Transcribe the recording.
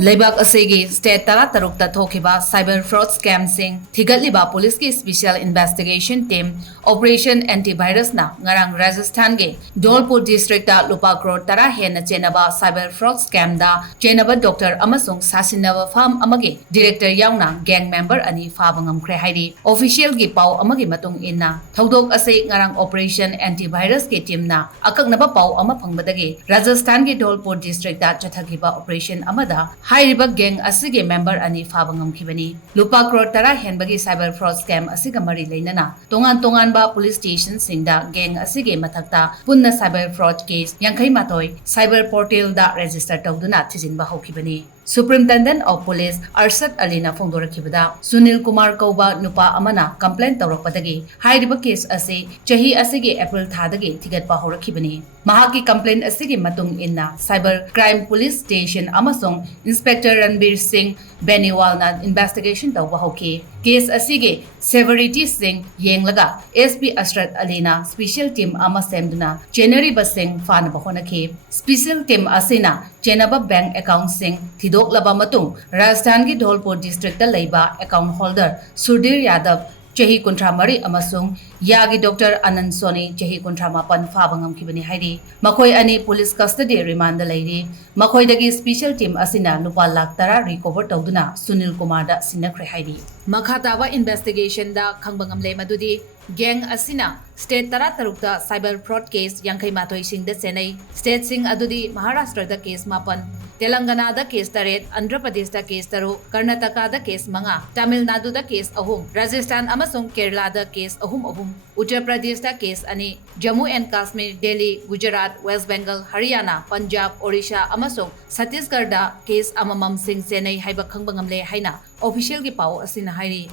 Leibak asegi state tara tarukta thokiba cyber fraud scam sing thigatliba police ki special investigation team operation antivirus na ngarang Rajasthan ge Dholpur district ta lupa crore tara Henna Chenaba cyber fraud scam da Chenaba doctor amasung Sasinnaba farm amage director Yaona gang member ani fabangam khre hairi official gi pau amage matung inna thodok ase ngarang operation antivirus ke team na akaknaba pau ama phangbadagi Rajasthan ge Dholpur district ta chathagiba operation amada हाइरिबा gang असिगे member अनि फाबंगम खिबनी लुपा करोड़ तरा हेनबगी cyber fraud scam असिगा मरी लेनना तोंगान तोंगान बा पुलिस स्टेशन सिंगदा गैंग असिगे मथक्ता पुन्ना साइबर फ्रॉड केस यांखै मातोय साइबर पोर्टल दा रजिस्टर तौदुना थिजिनबा होखिबनी Superintendent of Police Arshad Alina Fongdorakibada Sunil Kumar Kauba Nupa Amana complaint Taurakpadagi Hairiba case ase Chahi Asigi April Thadagi Tigat Pahorakibani Mahaki complaint Asigi Matung Inna Cyber Crime Police Station Amasong Inspector Ranbir Singh Beniwalna investigation Taubahoki Case Asigi Severity Singh Yenglaga SP Arshad Alina Special Team Amasemduna January Basing Fan Bahonaki Special Team Asina Chenaba Bank Account Singh Thidok laba matung Rajasthan ki Dholpur district ta leiba account holder Sudhir Yadav Chahi Kuntra Mari amasung Yagi Dr. Anand Soni Chahi Kuntra Mapan Fabangam Kibani Haidi Makoi ani police custody remand lairi Makoi dagi special team asina lupa lakh tara recover tawduna Sunil Kumar da sinakre haidi Makhatawa investigation da khangbangam le madudi gang asina state tara tarukta cyber fraud case yankhai matoi sing da senai state sing adudi Maharashtra da case mapan Telangana da case taret, Andhra Pradesh da case taro, Karnataka da case manga, Tamil Nadu da case ahum, Rajasthan amasung Kerala da case ahum, Uttar Pradesh da case ani, Jammu and Kashmir, Delhi, Gujarat, West Bengal, Haryana, Punjab, Odisha amasung Chhattisgarh da case amamam sing senai haiba khangbangam le haina official gi pau asina hairi